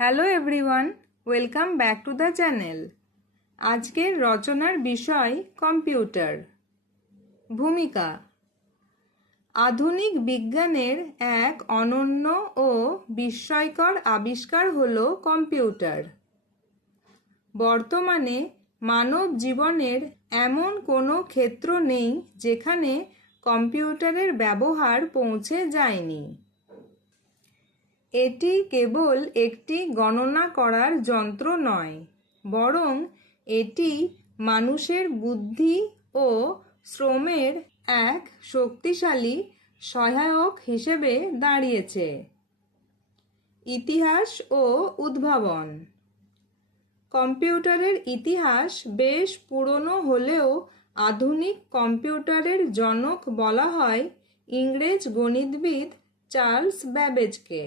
Hello everyone, welcome back to the channel. আজকের রচনার বিষয় কম্পিউটার। ভূমিকা: আধুনিক বিজ্ঞানের এক অনন্য ও বিস্ময়কর আবিষ্কার হল কম্পিউটার। বর্তমানে মানব জীবনের এমন কোনো ক্ষেত্র নেই যেখানে কম্পিউটারের ব্যবহার পৌঁছে যায়নি। এটি কেবল একটি গণনা করার যন্ত্র নয়, বরং এটি মানুষের বুদ্ধি ও শ্রমের এক শক্তিশালী সহায়ক হিসেবে দাঁড়িয়েছে। ইতিহাস ও উদ্ভাবন: কম্পিউটারের ইতিহাস বেশ পুরনো হলেও আধুনিক কম্পিউটারের জনক বলা হয় ইংরেজ গণিতবিদ চার্লস ব্যাবেজকে।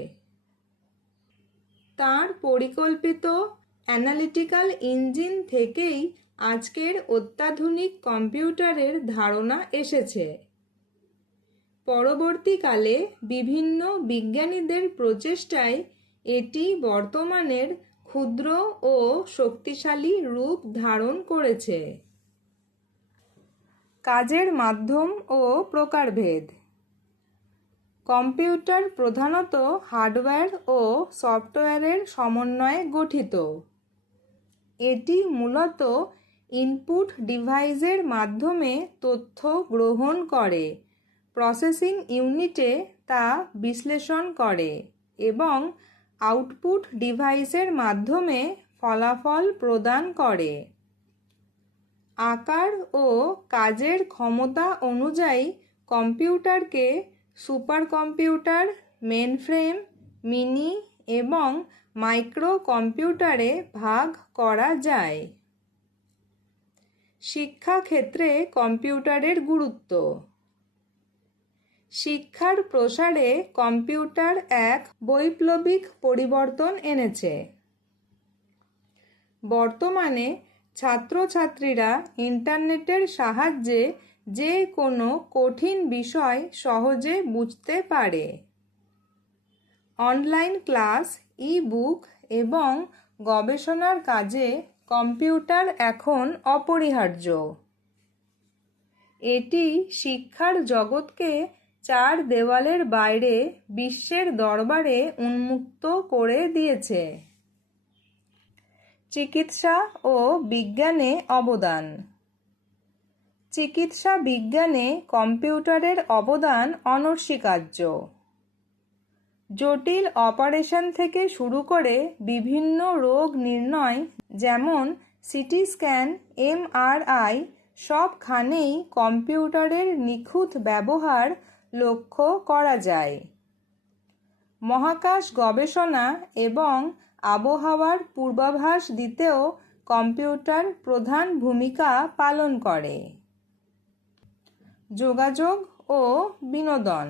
তার পরিকল্পিত অ্যানালিটিক্যাল ইঞ্জিন থেকেই আজকের অত্যাধুনিক কম্পিউটারের ধারণা এসেছে। পরবর্তীকালে বিভিন্ন বিজ্ঞানীদের প্রচেষ্টায় এটি বর্তমানের ক্ষুদ্র ও শক্তিশালী রূপ ধারণ করেছে। কাজের মাধ্যম ও প্রকারভেদ: কম্পিউটার প্রধানত হার্ডওয়্যার ও সফটওয়্যারের সমন্বয়ে গঠিত। এটি মূলত ইনপুট ডিভাইসের মাধ্যমে তথ্য গ্রহণ করে, প্রসেসিং ইউনিটে তা বিশ্লেষণ করে এবং আউটপুট ডিভাইসের মাধ্যমে ফলাফল প্রদান করে। আকার ও কাজের ক্ষমতা অনুযায়ী কম্পিউটারকে সুপার কম্পিউটার, মেইনফ্রেম, মিনি এবং মাইক্রো কম্পিউটারে ভাগ করা যায়। শিক্ষাক্ষেত্রে কম্পিউটারের গুরুত্ব: শিক্ষার প্রসারে কম্পিউটার এক বৈপ্লবিক পরিবর্তন এনেছে। বর্তমানে ছাত্রছাত্রীরা ইন্টারনেটের সাহায্যে যে কোনো কঠিন বিষয় সহজে বুঝতে পারে। অনলাইন ক্লাস, ই-বুক এবং গবেষণার কাজে কম্পিউটার এখন অপরিহার্য। এটি শিক্ষার জগৎকে চার দেওয়ালের বাইরে বিশ্বের দরবারে উন্মুক্ত করে দিয়েছে। চিকিৎসা ও বিজ্ঞানে অবদান: চিকিৎসা বিজ্ঞানে কম্পিউটারের অবদান অনস্বীকার্য। জটিল অপারেশন থেকে শুরু করে বিভিন্ন রোগ নির্ণয় যেমন সিটি স্ক্যান, এমআরআই সবখানেই কম্পিউটারের নিখুঁত ব্যবহার লক্ষ্য করা যায়। মহাকাশ গবেষণা এবং আবহাওয়ার পূর্বাভাস দিতেও কম্পিউটার প্রধান ভূমিকা পালন করে। যোগাযোগ ও বিনোদন: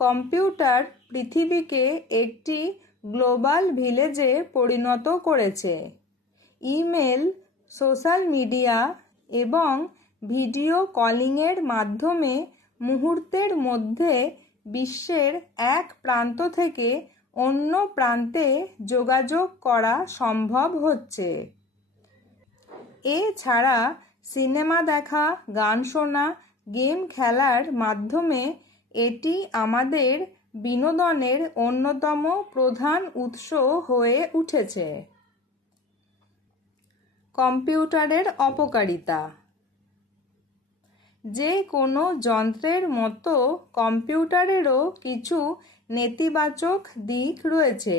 কম্পিউটার পৃথিবীকে একটি গ্লোবাল ভিলেজে পরিণত করেছে। ইমেল, সোশ্যাল মিডিয়া এবং ভিডিও কলিংয়ের মাধ্যমে মুহূর্তের মধ্যে বিশ্বের এক প্রান্ত থেকে অন্য প্রান্তে যোগাযোগ করা সম্ভব হচ্ছে। এছাড়া সিনেমা দেখা, গান শোনা, গেম খেলার মাধ্যমে এটি আমাদের বিনোদনের অন্যতম প্রধান উৎস হয়ে উঠেছে। কম্পিউটারের অপকারিতা: যে কোনো যন্ত্রের মতো কম্পিউটারেরও কিছু নেতিবাচক দিক রয়েছে।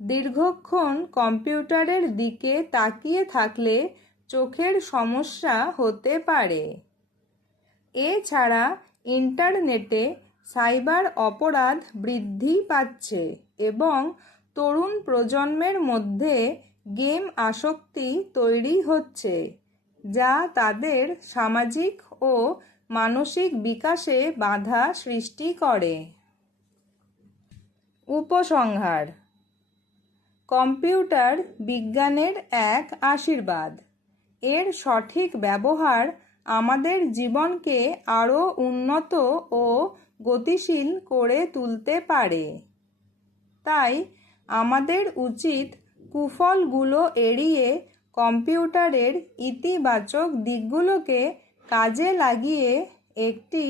দীর্ঘক্ষণ কম্পিউটারের দিকে তাকিয়ে থাকলে চোখের সমস্যা হতে পারে। এছাড়া ইন্টারনেটে সাইবার অপরাধ বৃদ্ধি পাচ্ছে এবং তরুণ প্রজন্মের মধ্যে গেম আসক্তি তৈরি হচ্ছে, যা তাদের সামাজিক ও মানসিক বিকাশে বাধা সৃষ্টি করে। উপসংহার: কম্পিউটার বিজ্ঞানের এক আশীর্বাদ। এর সঠিক ব্যবহার আমাদের জীবনকে আরও উন্নত ও গতিশীল করে তুলতে পারে। তাই আমাদের উচিত কুফলগুলো এড়িয়ে কম্পিউটারের ইতিবাচক দিকগুলোকে কাজে লাগিয়ে একটি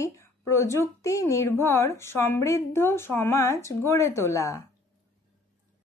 প্রযুক্তি নির্ভর সমৃদ্ধ সমাজ গড়ে তোলা।